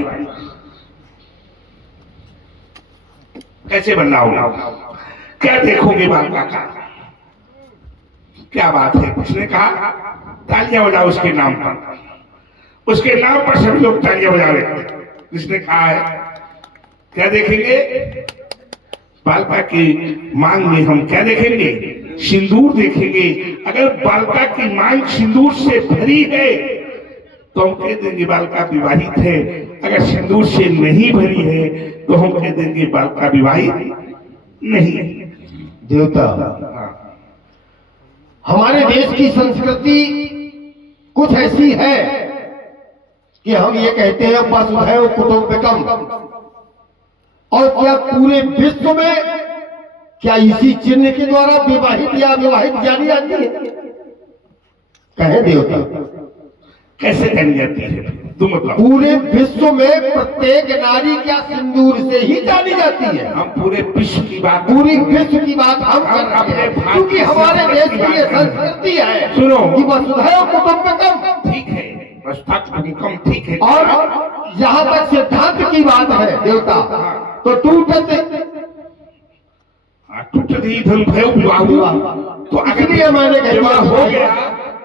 बिवाही कैसे बनना होगा? क्या देखोगे बालका का? क्या बात है? उसने कहा तालियां बजाओ उसके नाम पर, उसके नाम पर सभी लोग तालियां बजा रहे थे। जिसने कहा है क्या देखेंगे? बालका की मांग में हम क्या देखेंगे? सिंदूर देखेंगे। अगर बालका की मांग सिंदूर से भरी है तो हम कह देंगे बालका विवाहित है। अगर सिंदूर से नहीं भरी है तो हम कह देंगे बालका विवाहित नहीं है। देवता, हमारे देश की संस्कृति कुछ ऐसी है कि हम ये कहते हैं वसुधैव कुटुंबकम, और क्या पूरे विश्व में क्या इसी चिन्ह के द्वारा विवाहित या अविवाहित जानी जाती है? कहे देवता, कैसे जानी जाती है? तुम मतलब पूरे विश्व में प्रत्येक नारी क्या सिंदूर से ही जानी जाती है? हम पूरे विश्व की बात, पूरी विश्व की बात हम कर रहे हैं, क्योंकि हमारे देश की ये संस्कृति है। सुनो कि वसुधैव कुटुंबकम ठीक है, कम ठीक है, और यहाँ तक सिद्धांत की बात है देवता, तो टूटती धन भयो विवाह। तो अगर मैंने विवाह हो गया,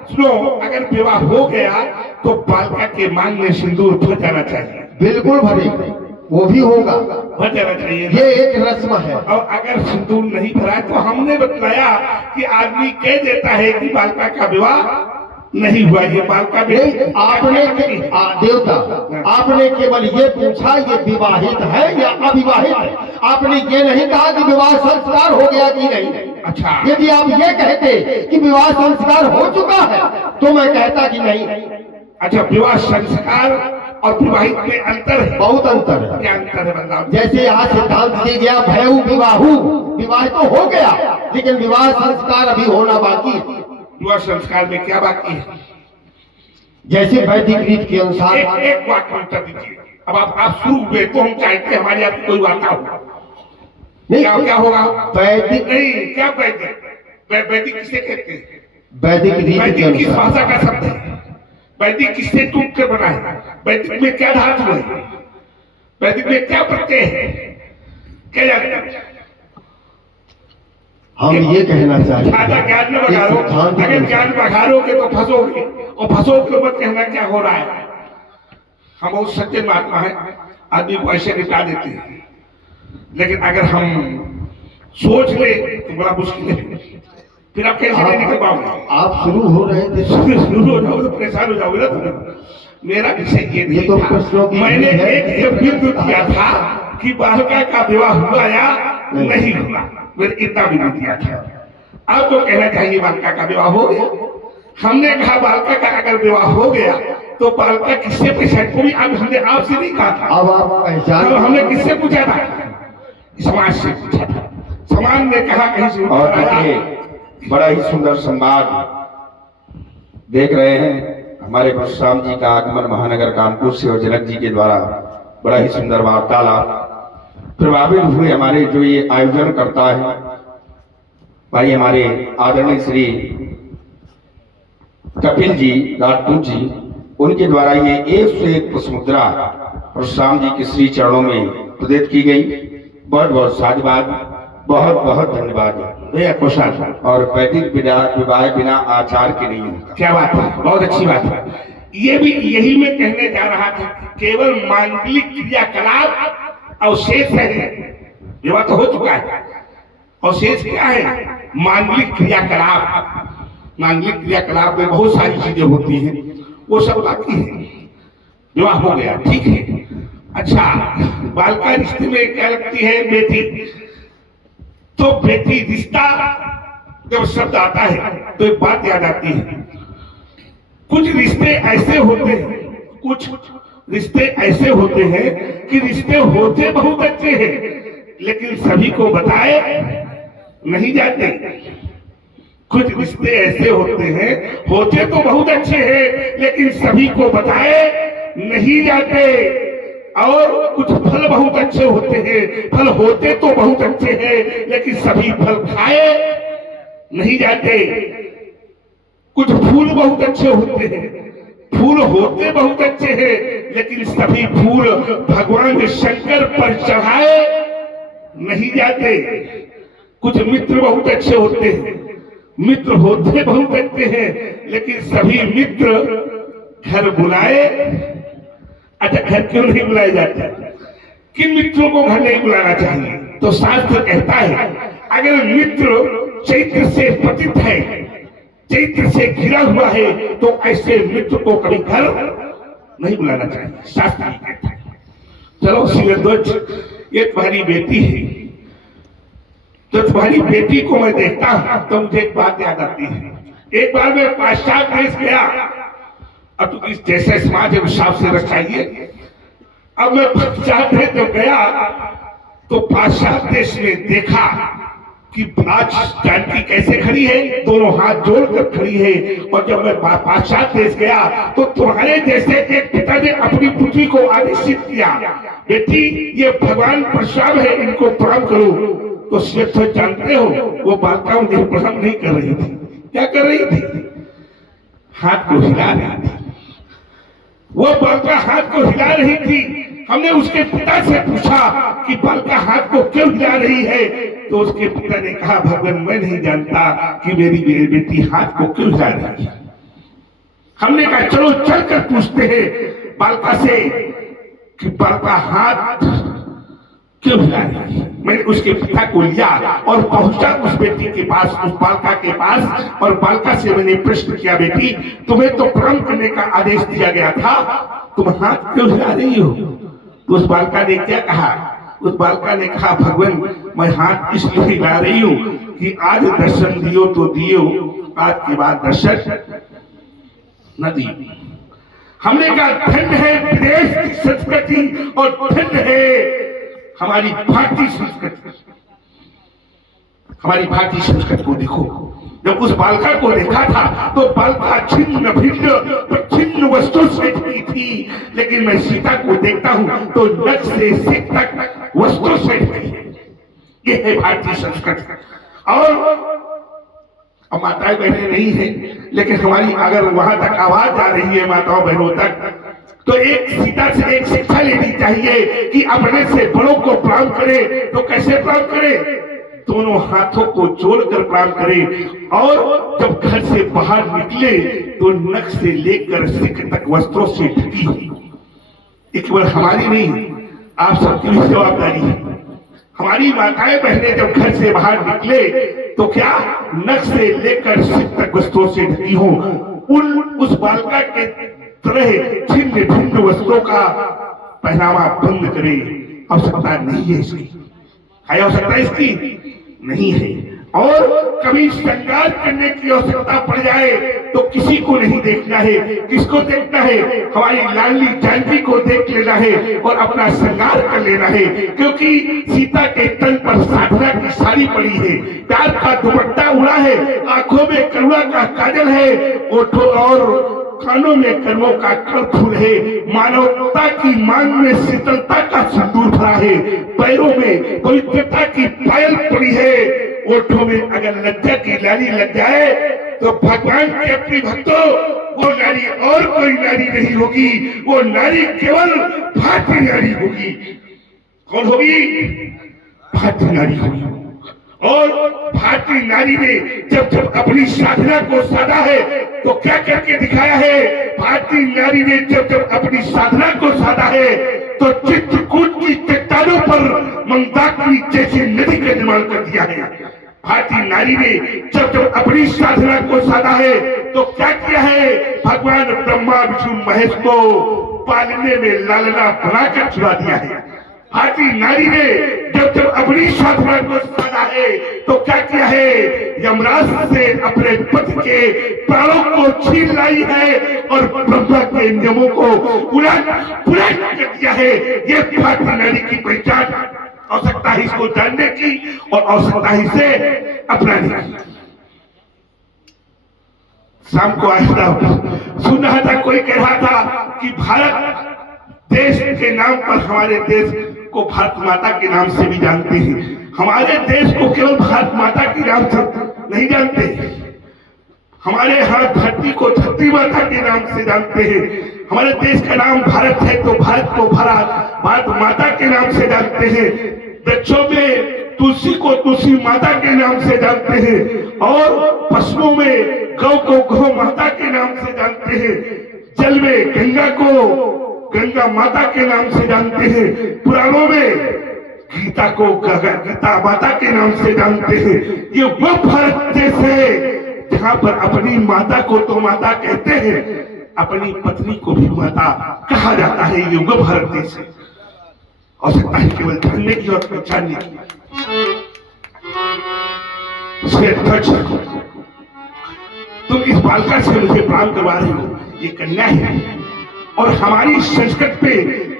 सुनो, अगर विवाह हो गया तो बालका के मांग में सिंदूर भर जाना चाहिए। बिल्कुल भरे, वो भी होगा, भर जाना चाहिए। ये एक रस्म है। और अगर सिंदूर नहीं भरा तो हमने बतलाया कि आदमी कह देता है कि बालका का विवाह नहीं हुआ, ये बालका नहीं। आपने देवता, आपने केवल ये पूछा ये विवाहित है या अविवाहित है, आपने ये नहीं कहा कि विवाह संस्कार हो गया कि नहीं। अच्छा, यदि आप ये कहते कि विवाह संस्कार हो चुका है तो मैं कहता कि नहीं। अच्छा, विवाह संस्कार और विवाहित में अंतर है? बहुत अंतर है। क्या अंतर है बताओ? जैसे यहाँ सिद्धांत दिया गया भयऊ विवाहू, विवाह तो हो गया लेकिन विवाह संस्कार अभी होना बाकी है। विवाह संस्कार में क्या बाकी है? जैसे वैदिक रीत के अनुसार एक वाक्य उत्तर दीजिए। अब आप शुरू हुए तो हम चाहते हैं हमारे यहाँ कोई वार्ता हो। नहीं, क्या होगा? वैदिक नहीं, क्या वैदिक? वैदिक किसे कहते हैं? वैदिक रीत के वैदिक किस अनुसार भाषा का शब्द है? वैदिक किससे टूट कर बना है? वैदिक में क्या धातु है? वैदिक में क्या प्रत्यय है? क्या जानते हैं? हम ये कहना चाहते ज्यादा ज्ञान में बघारो, अगर ज्ञान बघारोगे तो फंसोगे, और फंसोगे मत कहना क्या हो रहा है। हम बहुत सच्चे महात्मा है, आदमी को ऐसे निपटा देते हैं, लेकिन अगर हम सोच ले तो बड़ा मुश्किल है। फिर आप कैसे नहीं निकल पाओगे? आप शुरू हो रहे थे, शुरू हो जाओगे तो परेशान हो जाओगे ना। मेरा विषय ये नहीं तो था। प्रश्नों की मैंने है। एक बिंदु दिया था कि बालका का विवाह हुआ या नहीं हुआ, मैंने इतना भी नहीं दिया था। आपको कहना चाहिए बालका का विवाह हो गया। हमने कहा बालका का अगर विवाह हो गया तो बालका किससे पहचान? कोई हमने आपसे नहीं कहा था। अब आप पहचान, तो हमने किससे पूछा था? समाज से पूछा था। समाज ने कहा कहीं से। और देखिए, बड़ा ही सुंदर संवाद देख रहे हैं। हमारे परशुराम जी का आगमन महानगर कानपुर से और जनक जी के द्वारा बड़ा ही सुंदर वार्तालाप प्रभावित हुए। हमारे जो ये आयोजन करता है भाई हमारे आदरणीय श्री कपिल जी राजपूत जी, उनके द्वारा ये 101 पुष्पमुद्रा परशुराम जी के श्री चरणों में प्रदत्त की गई। बहुत बहुत साधुवाद, बहुत बहुत धन्यवाद। और और वैदिक विवाह बिना आचार के नहीं होता। क्या बात है, बहुत अच्छी बात है। ये भी यही मैं कहने जा रहा था, केवल मांगलिक क्रियाकलाप अवशेष है। विवाह तो हो चुका है, अवशेष क्या है? मांगलिक क्रियाकलाप। मांगलिक क्रियाकलाप में बहुत सारी चीजें होती हैं, वो सब बाकी है। विवाह हो गया, ठीक है। अच्छा, बालका रिश्ते में क्या लगती है? बेटी। तो बेटी रिश्ता जब शब्द आता है तो एक बात याद आती है। कुछ रिश्ते ऐसे होते हैं, कुछ रिश्ते ऐसे होते हैं कि रिश्ते होते बहुत अच्छे हैं लेकिन सभी को बताए नहीं जाते। कुछ रिश्ते ऐसे होते हैं, होते तो बहुत अच्छे हैं लेकिन सभी को बताए नहीं जाते। और कुछ फल बहुत अच्छे होते हैं, फल होते तो बहुत अच्छे हैं लेकिन सभी फल खाए नहीं जाते। कुछ फूल बहुत अच्छे होते हैं फूल होते बहुत अच्छे हैं, लेकिन सभी फूल भगवान शंकर पर चढ़ाए नहीं जाते। कुछ मित्र बहुत अच्छे होते हैं, मित्र होते बहुत अच्छे हैं, लेकिन सभी मित्र घर बुलाए, अच्छा घर क्यों नहीं बुलाए जाते? किन मित्रों को घर नहीं बुलाना चाहिए? तो शास्त्र कहता है अगर मित्र चैत्र से पतित है, चैत्र से घिरा हुआ है, तो ऐसे मित्र को कभी घर नहीं बुलाना चाहिए, शास्त्र कहता है। चलो शिवध्वज, ये तुम्हारी बेटी है, तो तुम्हारी बेटी को मैं देखता हूं तो मुझे एक बात याद आती है। एक बार मैं पाश्चात्य देश गया, अब तो इस जैसे समाज उस हिसाब से रख चाहिए। अब मैं पाश्चात्य जब गया तो पाश्चात्य देश में देखा कि आज जानकी कैसे खड़ी है, दोनों हाथ जोड़कर खड़ी है। और जब मैं पाश्चात्य देश गया तो तुम्हारे जैसे एक पिता ने अपनी पुत्री को आदेशित किया, बेटी ये भगवान परशुराम है, इनको प्रणाम करो। तो शिवध्वज जानते हो वो बालिका मुझे प्रणाम नहीं कर रही थी। क्या कर रही थी? हाथ को हिला रही थी। वो बालिका हाथ को हिला रही थी। हमने उसके पिता से पूछा कि बालिका हाथ को क्यों हिला रही है, तो उसके पिता ने कहा भगवान मैं नहीं जानता कि मेरी बेटी हाथ को क्यों हिला रही है। हमने कहा चलो चलकर पूछते हैं बालिका से कि बालिका हाथ क्यों हिला रही है। मैंने उसके पिता को लिया और पहुंचा उस बेटी के पास, उस बालिका के पास, और बालिका से मैंने प्रश्न किया बेटी तुम्हें तो प्रणाम करने का आदेश दिया गया था, तुम हाथ क्यों हिला रही हो? तो उस बालिका ने क्या कहा? उस बालिका ने कहा भगवान मैं हाथ इसलिए हिला रही हूं कि आज दर्शन दियो तो दियो, आज के बाद दर्शन न दियो। हमने कहा धन्य है विदेश की संस्कृति और धन्य है हमारी भारतीय संस्कृति। हमारी भारतीय संस्कृति को देखो, जब उस बालिका को देखा था तो बालिका छिन्न भिन्न छिन्न वस्तु से ढकी थी, लेकिन मैं सीता को देखता हूं तो नख से सिर तक वस्तु से ढकी है। ये है भारतीय संस्कृति। और अब माताएं बहनें नहीं है, लेकिन हमारी अगर वहां तक आवाज आ रही है माताओं बहनों तक, तो एक सीता से एक शिक्षा लेनी चाहिए कि अपने से बड़ों को प्रणाम करे। तो कैसे प्रणाम करे? दोनों हाथों को जोड़कर प्रणाम करे। और जब घर से बाहर निकले तो नख से लेकर सिर तक वस्त्रों से ढकी हो। ये केवल हमारी नहीं, आप सबकी भी जवाबदारी है। हमारी माताएं बहनें जब घर से बाहर निकले तो क्या नख से लेकर सिर तक वस्त्रों से ढकी हो। उस बालिका के तरह छिन्न भिन्न वस्त्रों का पहनावा बंद करे। आवश्यकता नहीं है इसकी, है आवश्यकता इसकी नहीं है। और कभी श्रृंगार करने की आवश्यकता पड़ जाए तो किसी को नहीं देखना है। किसको देखना है? हमारी लाडली जानकी को देख लेना है और अपना श्रृंगार कर लेना है। क्योंकि सीता के तन पर साधना की साड़ी पड़ी है, प्यार का दुपट्टा उड़ा है, आंखों में करुणा का काजल है, ओठों और कानों में कर्मों का कलफुल है, मानवता की मांग में शीतलता का सिंदूर भरा है, पैरों में पवित्रता की पायल पड़ी है, ओठों में अगर लज्जा की लाली लग जाए तो भगवान के अपनी भक्तों वो नारी और कोई नारी नहीं होगी, वो नारी केवल भारतीय नारी होगी। कौन होगी? भारतीय नारी होगी। और भारतीय नारी ने जब जब अपनी साधना को साधा है तो क्या करके दिखाया है? भारतीय नारी ने जब जब अपनी साधना को साधा है तो चित्रकूट की चट्टानों पर मंदाकिनी जैसी नदी का निर्माण कर दिया है। भारतीय नारी ने जब जब अपनी साधना को साधा है तो क्या किया है? भगवान ब्रह्मा विष्णु महेश को पालने में लालना बनाकर छुड़ा दिया है। भारतीय नारी ने जब जब अपनी साधना को साधा है तो क्या किया है? यमराज से अपने पति के प्राणों को छीन लाई है और ब्रह्मा के नियमों को उलट पुलट कर दिया है। ये भारतीय नारी की पहचान। आवश्यकता है इसको जानने की और आवश्यकता है इसे अपनाने की। शाम को आया था, सुन रहा था, कोई कह रहा था कि भारत देश के नाम पर हमारे देश को भारत माता के नाम से भी जानते हैं। हमारे देश को केवल भारत माता के नाम से नहीं जानते, हमारे यहाँ धरती को धरती माता के नाम से जानते हैं। हमारे देश का नाम भारत है तो भारत को भारत माता के नाम से जानते हैं। वृक्षों में तुलसी को तुलसी माता के नाम से जानते हैं और पशुओं में गौ को गौ माता के नाम से जानते हैं। जल में गंगा को गंगा माता के नाम से जानते हैं। पुराणों में गीता को गीता माता के नाम से जानते हैं। ये वो भारत देश है जहाँ पर अपनी माता को तो माता कहते हैं, अपनी पत्नी को भी माता कहा जाता है। ये वो भारत देश है। आवश्यकता है केवल जानने की और पहचानने की। तुम इस बालिका से मुझे प्रणाम करवा रहे हो, ये कन्या है और हमारी संस्कृत पे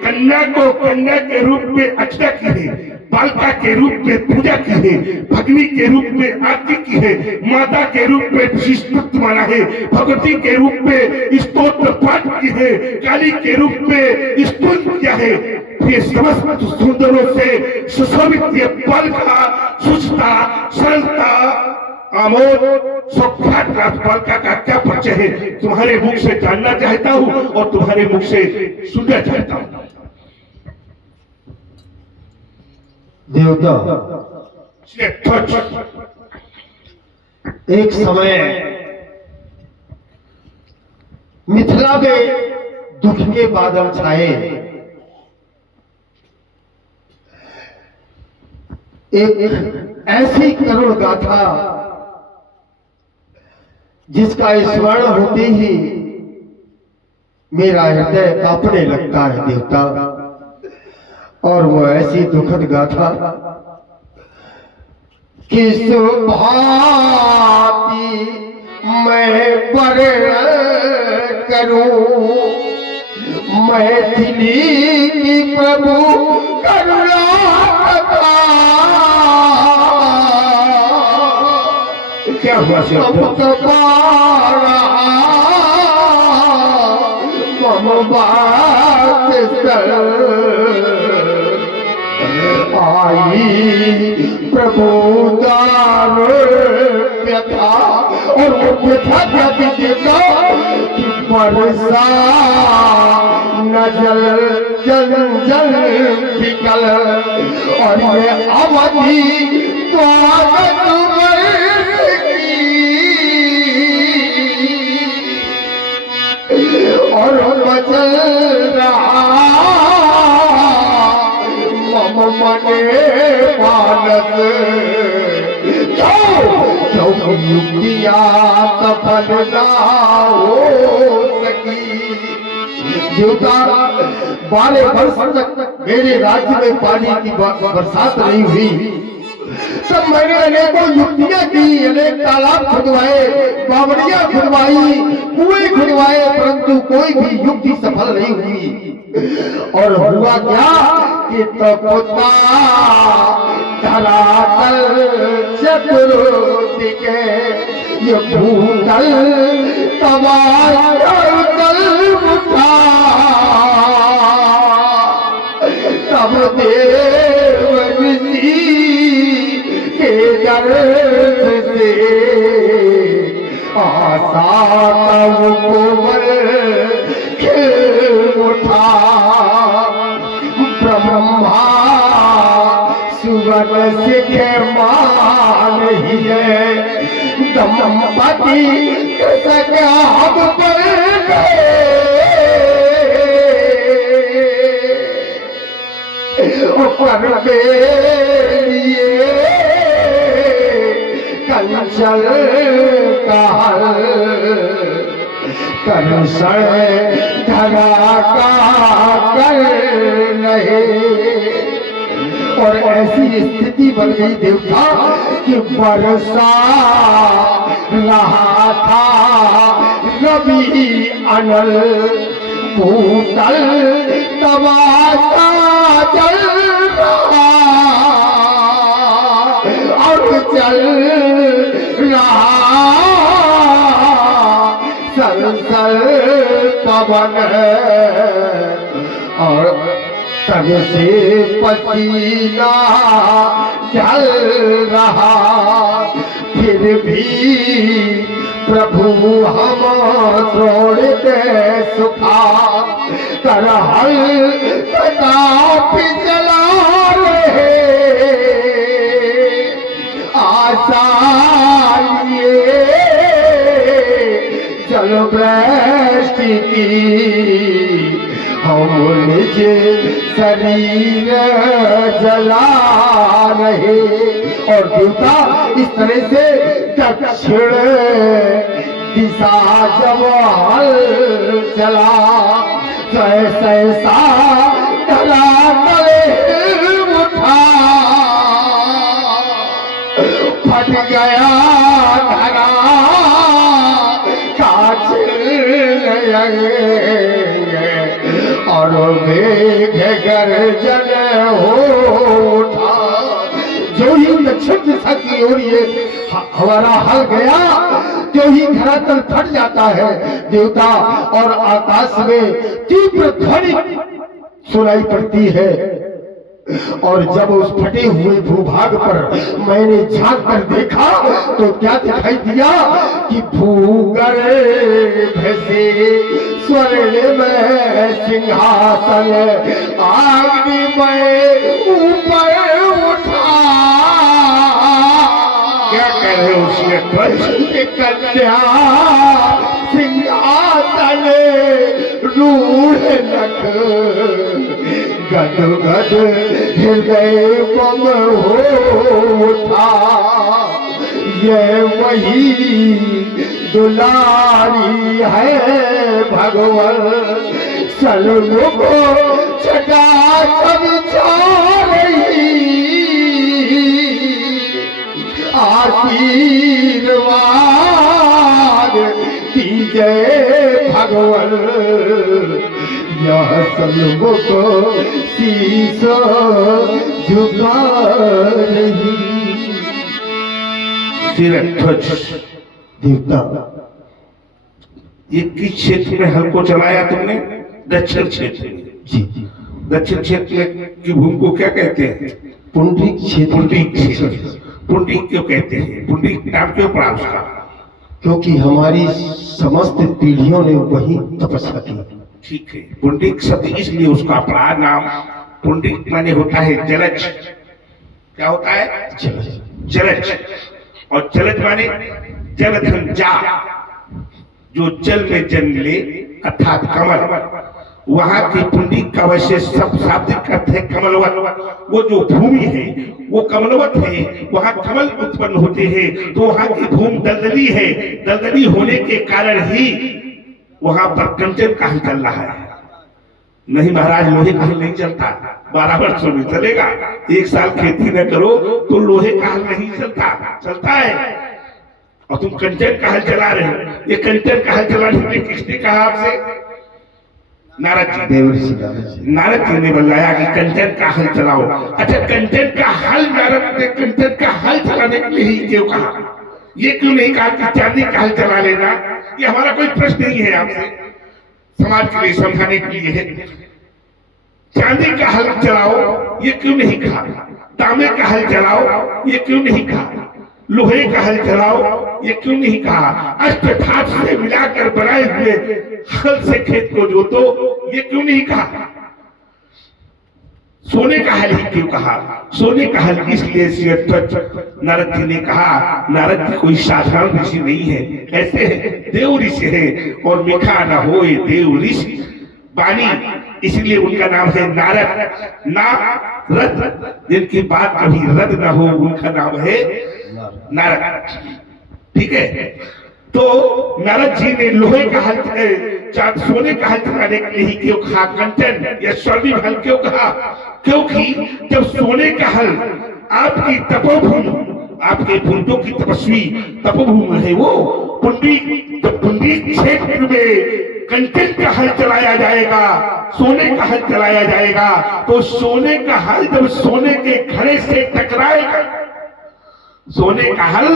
कन्या को कन्या के रूप में अर्चना की है, बालिका के रूप में पूजा की है, भगनी के रूप में आरती की है, माता के रूप में विशिष्ट माना है, भगवती के रूप में स्तोत्र पाठ की है, काली के रूप में स्तुति किया है। ये समस्त सुंदरों से सुशोभित ये बालिका सुचिता सरलता आमोद सौख्यात बालिका का क्या परिचय है, तुम्हारे मुख से जानना चाहता हूँ और तुम्हारे मुख से सुनना चाहता हूँ। देवता, एक समय मिथिला में दुख के बादल छाए। एक ऐसी करुण गाथा जिसका स्मरण होते ही मेरा हृदय कांपने लगता है देवता। और वो ऐसी दुखद गाथा, किस भांति मैं वर्णन करूं मैथिली की प्रभु करुणा कथा। क्या हुआ आई प्रभु दान व्यथा। और वो व्यथा क्या दीजिएगा कि बरसा न जल जल जल विकल। और ये अवधि स्वागत और बचल रहा मम मने पालक। क्यों युक्तियां सफल ना हो सकी। देवता, 12 वर्ष तक मेरे राज्य में पानी की बरसात नहीं हुई। तब मैंने अनेकों युक्तियां की, अनेक तालाब खुदवाए, बावड़ियां खुदवाई, कुएं खुदवाए, परंतु कोई भी युक्ति सफल नहीं हुई। और हुआ क्या कि तपता धरातल चतुर्दिके ये भूतल तबादल उठा। तब देव ऋषि के दर्द से आशा तब कोमल खिल उठा। ब्रह्मा सुवन सिखे मान ही है दंपति सका हम पर के लिए कंचल काल कंसण धरा का कर रहे। और ऐसी स्थिति बन गई देवता कि बरसा रहा था रवि अनल भूतल तमाशा चल रहा और चल रहा संसल पवन। और तब से पसीना ढल रहा फिर भी प्रभु हम छोड़ते सुखा कर हल प्रताप चला रहे आशा लिए जल वृष्टि की हम निज शरीर जला रहे। और देवता इस तरह से दक्षिण दिशा जब हल चला सहसा धरा तले उठा फट गया धरा काछ और मेघ गर्जन हो उठा। जो ही दक्षिण दिशा की ओर ये हमारा हल गया तो ही धरातल फट जाता है देवता, और आकाश में तीव्र ध्वनि सुनाई पड़ती है। और जब उस फटे हुए भूभाग पर मैंने झांक कर देखा तो क्या दिखाई दिया कि भूगर्भ से स्वर्ण में सिंहासन अग्निमय ऊपर उठा। क्या कह रहे हो उसमें? कन्या सिंहासन रूढ़ नख गद गद हृदय बम हो उठा। ये वही दुलारी है भगवान सलमुख छटा सब रही आशीर्वाद कीजिए भगवान यह सलमुख शीश झुका रही। देवता ये किस क्षेत्र में हल को चलाया तुमने? दक्षिण क्षेत्र में। जी दक्षिण क्षेत्र में की भूमि को क्या कहते हैं? पुंडरीक क्षेत्र। पुंडरीक क्षेत्र। पुंडरीक क्यों कहते हैं? पुंडरीक नाम क्यों पड़ा उसका? क्योंकि हमारी समस्त पीढ़ियों ने वही तपस्या की। ठीक है, पुंडरीक शब्द इसलिए उसका पड़ा नाम। पुंडरीक माने होता है जलज। क्या होता है? जलज। और जलज माने जलधन जा, जो जल में जन्म ले अर्थात कमल। वहां की पुंडरीक का वैसे सब शाब्दिक अर्थ है कमलवत। वो जो भूमि है वो कमलवत है, वहां कमल उत्पन्न होते हैं, तो वहां की भूमि दलदली है। दलदली होने के कारण ही वहां पर कंचन का हल चल रहा है। नहीं महाराज, लोहे का हल नहीं चलता। 12 वर्षों में चलेगा। 1 साल खेती न करो तो लोहे का हल नहीं चलता। चलता है। और तुम कंचन का हल चला रहे हो। ये कंचन का हल चलाने के लिए किसने कहा आपसे? नारद जी। नारद जी ने बताया कि कंचन का हल चलाओ। अच्छा, कंचन का हल नारद ने कंचन का हल चलाने के लिए ही क्यों कहा? ये क्यों नहीं कहा कि चांदी का हल चला लेना? ये हमारा कोई प्रश्न नहीं है आपसे, समाज के लिए समझाने के लिए है। चांदी का हल चलाओ ये क्यों नहीं कहा? तांबे का हल चलाओ ये क्यों नहीं कहा? लोहे का हल चलाओ ये क्यों नहीं कहा? अष्टधातु से मिलाकर बनाए हुए हल से खेत को जोतो ये क्यों नहीं कहा? सोने का हल ही क्यों कहा? सोने का हल इसलिए नारद जी ने कहा। नारद जी कोई साधारण ऋषि नहीं है, ऐसे है देव ऋषि है। और मिखा न होए देव ऋषि वाणी, इसलिए उनका नाम है नारद। नारद, जिनकी बात कभी रद्द न हो, उनका नाम है नारद। ठीक है। तो नारद जी ने लोहे का हल सोने का हल चलाने के लिए ही क्यों कहा? कंचन या स्वर्णिम हल क्यों कहा? क्योंकि जब सोने का हल आपकी तपोभूमि, आपके पूर्वजों की तपस्वी तपोभूमि है वो पुंडरीक क्षेत्र में कंचन का हल चलाया जाएगा, सोने का हल चलाया जाएगा। तो सोने का हल जब सोने के घड़े से टकराएगा, सोने का हल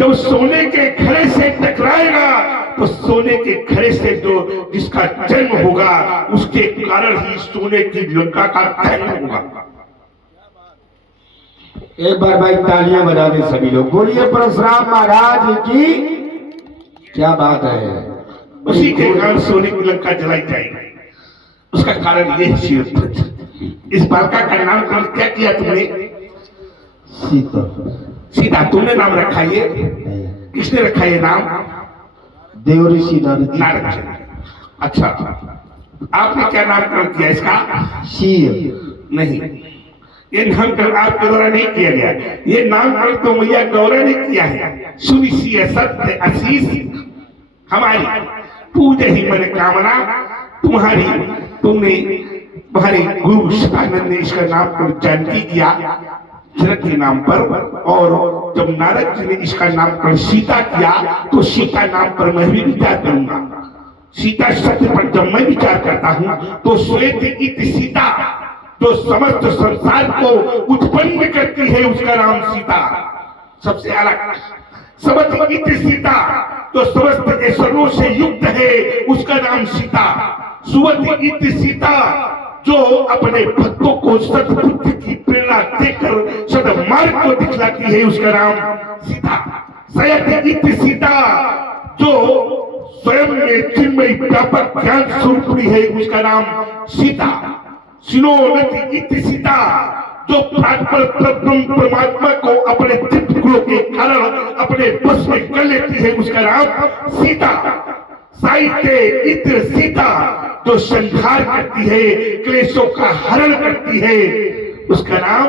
जब सोने के घड़े से टकराएगा तो सोने के घड़े से जो जिसका जन्म होगा उसके कारण ही सोने की लंका का जन्म होगा। एक बार भाई तालियां बजा दे सभी लोग। बोलिए परशुराम महाराज की। क्या बात है। उसी के कारण सोने की लंका जलाई जाएगी। उसका कारण ये है शिवध्वज। इस बालका का नामकरण क्या किया तुमने? सीता। सीता तुमने नाम रखा ये? किसने रखा ये नाम? देवऋषि नारद नारद। अच्छा, आपने क्या नामकरण किया इसका? शिव। नहीं, ये नामकरण आपके द्वारा नहीं किया गया। ये नामकरण तो मैया गौरा ने किया है। सुनिश्चित सत्य आशीष हमारी पूज ही मन कामना तुम्हारी। तुमने तुम्हारे गुरु शिवानंद ने इसका नामकरण जानकी किया जनक के नाम पर, और जब नारद जी ने इसका नामकरण सीता किया तो सीता नाम पर मैं भी विचार करूंगा। सीता शब्द पर जब मैं विचार करता हूं तो श्वेत इति सीता, जो समस्त संसार को उत्पन्न करती है उसका नाम सीता। सबसे अलग समस्त इति सीता, जो समस्त ऐश्वर्यों से युक्त है उसका नाम सीता। सुवति इति सीता, जो अपने भक्तों को सद्बुद्धि की प्रेरणा देकर सद्मार्ग को दिखलाती है उसका नाम सीता। सयति इति सीता, जो स्वयं में चिन्मय व्यापक ज्ञान स्वरूपी है उसका नाम सीता। सिनोनति इति सीता, जो प्राज्ञ परमात्मा को अपने दिव्य गुणों के कारण अपने बस में कर लेती है उसका नाम सीता। साहित्य इति सीता, जो संहार करती है, क्लेशों का हरण करती है उसका नाम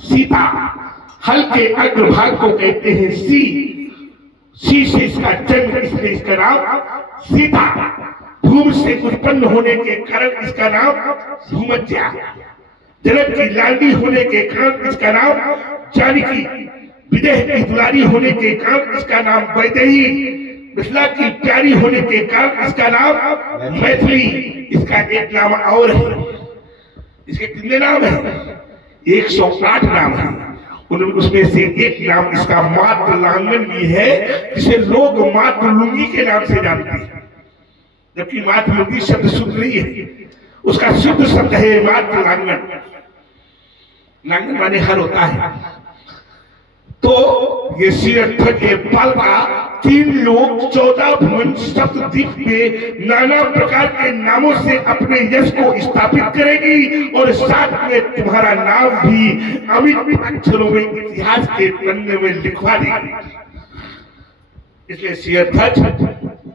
सीता। हल के अग्रभाग को कहते हैं सी, सी से इसका जन्म, इसलिए इसका नाम सीता। भूमि से उत्पन्न होने के कारण इसका नाम भूमज्या। जनक की लाडली होने के कारण इसका नाम जानकी। विदेह की दुलारी होने के कारण इसका नाम वैदेही। मिथिला की प्यारी होने के कारण इसका नाम मैथिली। इसका एक नाम और है। इसके कितने नाम है? 108 नाम है। उसमें से एक नाम इसका मातृ लांगन भी है, जिसे लोग मातृ लुंगी के नाम से जानते हैं, जबकि मातृ लुंगी शब्द शुद्ध नहीं है। उसका शुद्ध शब्द है मातृ लांगन। लांगन माने हर होता है। तो ये सिरध्वज के पल का 3 लोग 14 भुवन सप्तद्वीप में नाना प्रकार के नामों से अपने यश को स्थापित करेगी, और साथ में तुम्हारा नाम भी अमित अक्षरों में इतिहास के पन्ने में लिखवा देगी। इसलिए सिरध्वज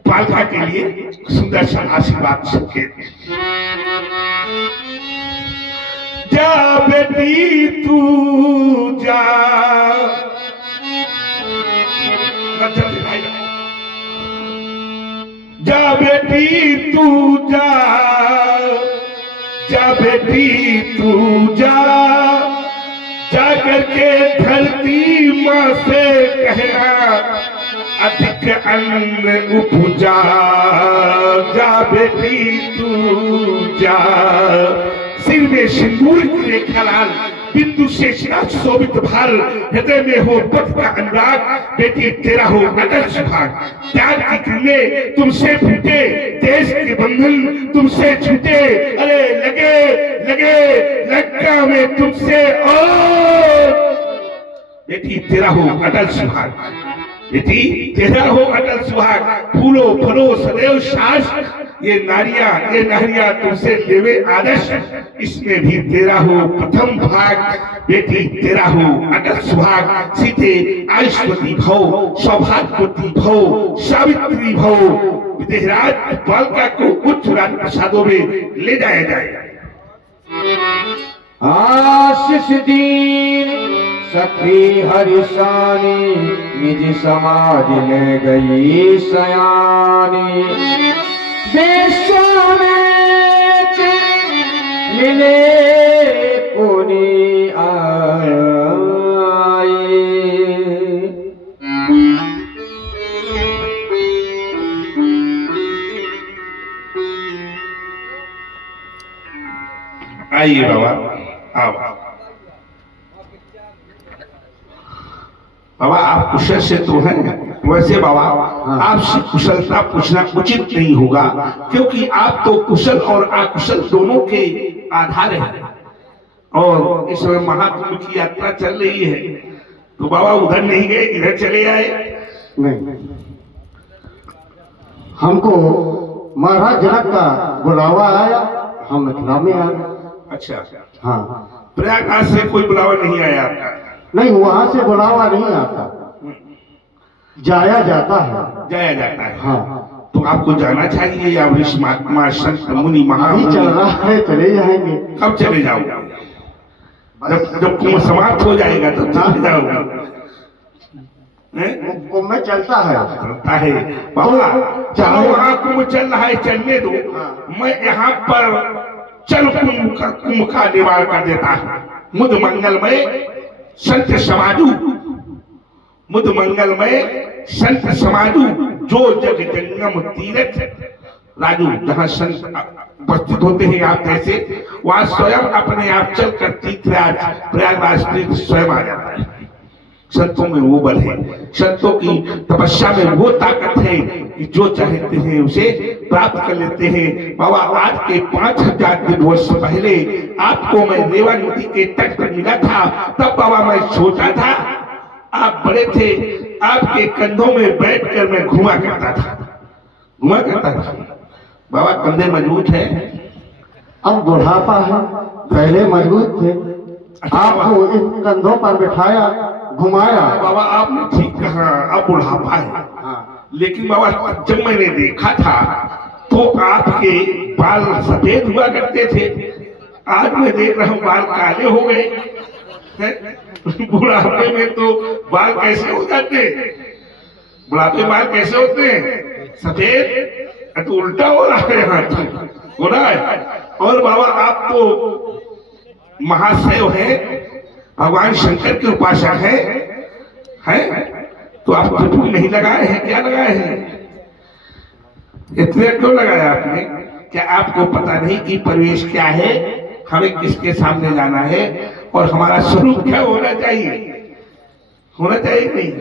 पालका के लिए सुंदर सा आशीर्वाद संकेत। जा बेटी तू जा, जा बेटी तू जा, जा बेटी तू जा, जा करके धरती माँ से कहना अधिक अन्न उपजा। जा बेटी तू जा। सिर में सिंदूर की रेखा लाल, बिंदु से शोभित भाल, हृदय में हो पथ का अनुराग। बेटी तेरा हो अटल सुभाग। त्याग की किरणें तुमसे फूटे, देश के बंधन तुमसे छूटे। अरे लगे लगे लंका में तुमसे और बेटी तेरा हो अटल सुभाग। बेटी तेरा हो अटल सुभाग। फूलो फलो सदैव सास, ये नारियां तुमसे लेवे आदर्श। इसमें भी तेरा हो प्रथम भाग। बेटी तेरा हो अटल सुभाग। सीते आयुष्मती भव, सौभाग्यवती भव, सावित्री भव। विदेहराज बालिका को उच्च राज प्रसादों में ले जाया जाए। आशीष दीन सखी हरिशानी, निज समाज में गई सयानी। विश्वामित्र मिले पुनि आए। आइए बाबा, आओ बाबा। आप कुशल से तो हैं, वैसे बाबा आपसे कुशलता पूछना उचित नहीं होगा, क्योंकि आप तो कुशल और अकुशल दोनों के आधार हैं। और इस समय महाकुंभ की यात्रा चल रही है, तो बाबा उधर नहीं गए, इधर चले आए। नहीं, हमको महाराज जनक का बुलावा आया, हम मिथिला में आ गए। अच्छा, हाँ, प्रयागराज से कोई बुलावा नहीं आया आपका? नहीं, वहां से बुलावा नहीं आता, जाया जाता है। जाया जाता है। हाँ, तो आपको जाना चाहिए या ऋषि महात्मा संत मुनि अभी चल महामुनि? रहा है, चले जाएंगे। कब चले जाओगे? जब कुंभ समाप्त हो जाएगा तब चले जाओगे? कुंभ में चलता है। चलता है बाबा, चलो वहाँ कुंभ चल रहा है, चलने दो। मैं यहाँ पर चल कुंभ का निवारण कर देता हूँ। मुद मंगलमय संत समाजू, मुद मंगलमय संत समाजू, जो जग जंगम तीरथ राजू। जहाँ संत उपस्थित होते हैं आप जैसे, वहाँ स्वयं अपने आप चल कर तीर्थराज प्रयागराज तीर्थ स्वयं आ जाता है। संतों में वो बल है, संतों की तपस्या में वो ताकत है कि जो चाहते हैं उसे प्राप्त कर लेते हैं। बाबा, आज के 5000 वर्ष पहले आपको मैं रेवा नदी के तट पर मिला था। तब बाबा मैं छोटा था, आप बड़े थे, आपके कंधों में बैठकर मैं घुमा करता था। बाबा, कंधे मजबूत है? अब बुढ़ापा है, पहले मजबूत थे। आपको इन कंधों पर बिठाया, घुमाया। बाबा, आपने ठीक कहा, अब बुढ़ापा है। हाँ, लेकिन बाबा, जब मैंने देखा था तो आपके बाल सफेद हुआ करते थे। आज मैं देख रहा हूँ बाल काले हो गए हैं। बुढ़ापे में तो बाल कैसे हो जाते हैं? बुढ़ापे बाल कैसे होते हैं? सफेद। तो उल्टा हो रहा है, यहाँ हो रहा है। और बाबा, आप तो महाशैव है, भगवान शंकर के उपासक है? तो आप त्रिपुर नहीं लगाए हैं? क्या लगाए हैं? इतने क्यों लगाया आपने? क्या आपको पता नहीं कि परिवेश क्या है, हमें किसके सामने जाना है और हमारा स्वरूप क्या होना चाहिए? होना चाहिए नहीं?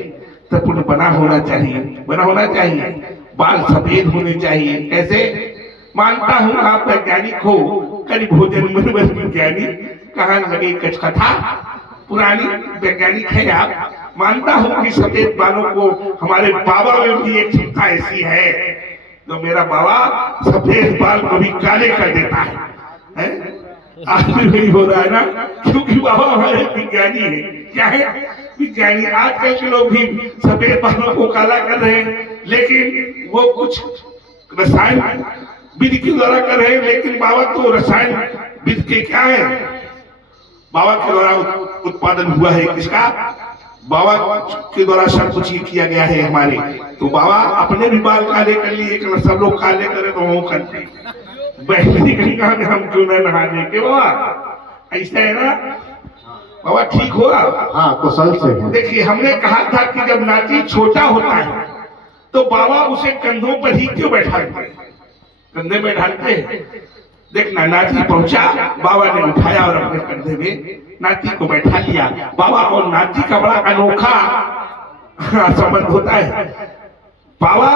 त्रिपुर बना होना चाहिए, बाल सफेद होने चाहिए। कैसे? मानता हूँ आप वैज्ञानिक हो, कभी भोजन में विज्ञानी, कहां लगे कछ कथा, पुरानी वैज्ञानिक है आप। मानता हूँ कि सफेद बालों को हमारे बाबा में भी एक क्षमता ऐसी है, तो मेरा बाबा सफेद बाल को भी काले कर देता है? आज भी वही हो रहा है ना, क्योंकि बाबा हमारे विज्ञानी है। क्या है? विज्ञानी। आजकल के लोग भी सफेद बालों को काला कर रहे हैं, लेकिन वो कुछ रसायन विधि के द्वारा कर रहे हैं। लेकिन बाबा तो रसायन विधि के क्या है? बाबा के द्वारा उत्पादन हुआ है। किसका? बाबा के द्वारा सब कुछ किया गया है हमारे। तो बाबा अपने भी बाल काले कर लिए, सब लोग काले करें तो वो करते। बहती गंगा में हम क्यों न नहाने के? बाबा ऐसा है ना बाबा? ठीक हो रहा? हाँ, कुशल से है। देखिए, हमने कहा था कि जब नाती छोटा होता है तो बाबा उसे कंधों पर ही क्यों बैठाते? कंधे में ढालते। देखना, नाती पहुंचा, बाबा ने उठाया और अपने कंधे में नाती को बैठा लिया। बाबा और नाती का बड़ा अनोखा संबंध होता है। बाबा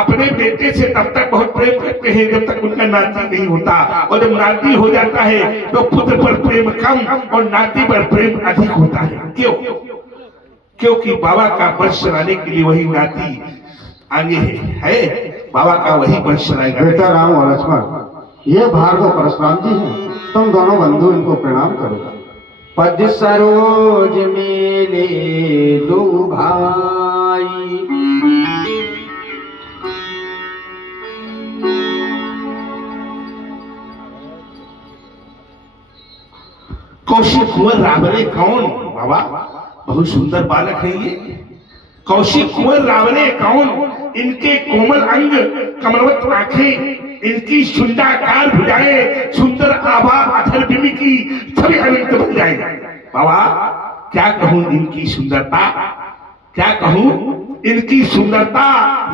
अपने बेटे से तब तक बहुत प्रेम करते हैं जब तक उनका नाती नहीं होता, और जब नाती हो जाता है तो पुत्र पर प्रेम कम और नाती पर प्रेम अधिक होता है। क्यों? क्योंकि बाबा का वंश चलाने के लिए वही नाती आगे है। बाबा का वही वंश चलाएगा। बेटा राम और लक्ष्मण, ये भार्गव परशुराम जी हैं, तुम दोनों बंधु इनको प्रणाम करो। पद सरोज मेले दो भाई, कौशिक कुंवर रावरे कौन? बाबा, बहुत सुंदर बालक है ये। कौशिक कुंवर रावरे कौन? इनके कोमल अंग, कमलवत आंखें, इनकी सुंदराकार भुजाएं, सुंदर आभा अधर बिंब की सभी अनंत बन जाएंगे। बाबा, क्या कहूं इनकी सुंदरता, क्या कहूं इनकी सुंदरता।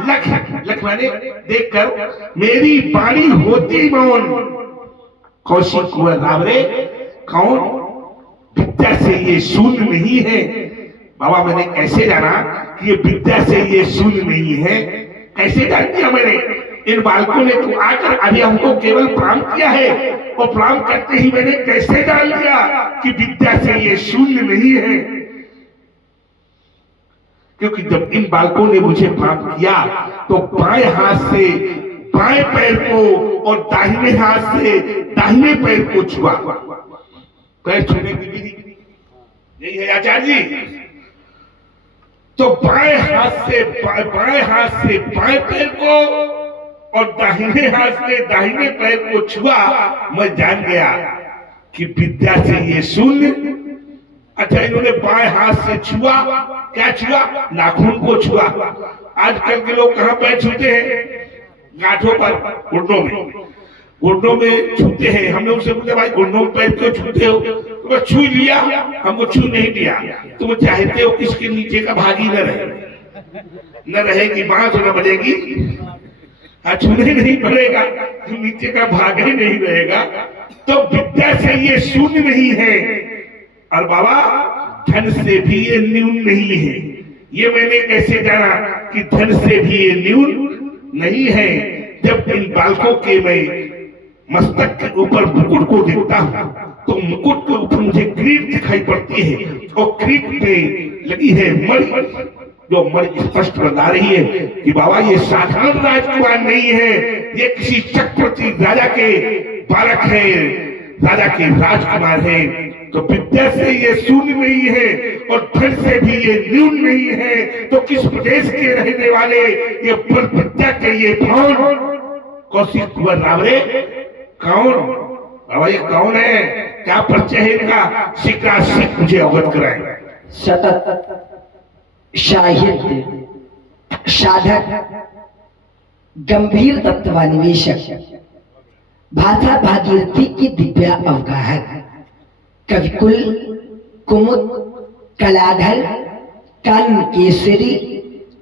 लख मैंने देखकर मेरी बाणी होती मौन। कौशिक कुंवर रावरे कौन? विद्या से ये शून्य नहीं है। बाबा, मैंने कैसे जाना कि ये विद्या से ये शून्य नहीं है? कैसे जान दिया मैंने? इन बालकों ने तो आकर अभी हमको केवल प्रणाम किया है, और प्रणाम करते ही मैंने कैसे जान लिया कि विद्या से ये शून्य नहीं है? क्योंकि जब इन बालकों ने मुझे पाप किया तो बाएं हाथ से बाएं पैर को और दाहिने हाथ से दाहिने पैर को छुआ। पैर छूने की विधि यही है आचार्य जी। तो बाएं हाथ से बाएं पैर को और दाहिने हाथ से दाहिने पैर को छुआ। मैं जान गया कि विद्या से ये शून्य। अच्छा, इन्होंने बाएं हाथ से छुआ, क्या छुआ? नाखून को छुआ। आजकल के लोग कहां पैर छूते हैं? गांठों पर, घुटनों में छूते हैं। हमने उनसे पूछा, भाई घुटनों में पैर क्यों छूते हो? तो छू लिया, हमको छू नहीं दिया। तुम चाहते हो किसके नीचे का भाग ही न रहेगी, बांस न बजेगी, छूने नहीं पड़ेगा, तो नीचे का भाग ही नहीं रहेगा। तो विद्या से ये शून्य नहीं है, और बाबा धन से भी ये न्यून नहीं है। ये मैंने कैसे जाना कि धन से भी ये न्यून नहीं है? जब इन बालकों के मैं मस्तक के ऊपर मुकुट को देखता हूं तो मुकुट के ऊपर मुझे क्रीट दिखाई पड़ती है, और क्रीट पे लगी है मणि, जो मणि स्पष्ट बता रही है कि बाबा ये साधारण राजकुमार नहीं है, ये किसी चक्रवर्ती राजा के बालक है, राजा के राजकुमार है। तो विद्या से ये शून्य नहीं है और धन से भी ये न्यून नहीं है। तो किस प्रदेश के रहने वाले ये विद्या के ये कौन? कौशिक कुंवर रावरे कौन? बाबा ये कौन है? क्या परिचय है इनका? शिक्षा सिख मुझे अवगत कराए। सतत साहित्य साधक, गंभीर तत्वान्वेषक, भाषा भागीरथी की दिव्या अवगाहक, कविकुल, कुमुद, कलाधर, कान केसरी,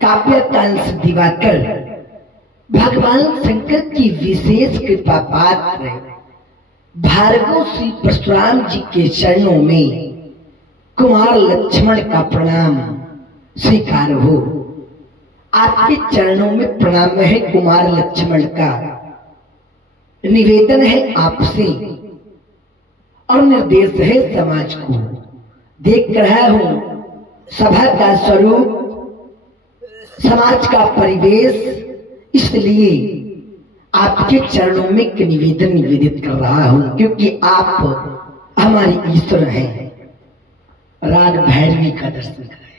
काव्यकांश दिवाकर, भगवान शंकर की विशेष कृपा पात्र भार्गव श्री परशुराम जी के चरणों में कुमार लक्ष्मण का प्रणाम स्वीकार हो। आपके चरणों में प्रणाम है कुमार लक्ष्मण का। निवेदन है आपसे और निर्देश है समाज को। देख रहा हूं सभा का स्वरूप, समाज का परिवेश, इसलिए आपके चरणों में एक निवेदन निवेदित कर रहा हूं, क्योंकि आप हमारे ईश्वर हैं। राग भैरवी का दर्शन कराया।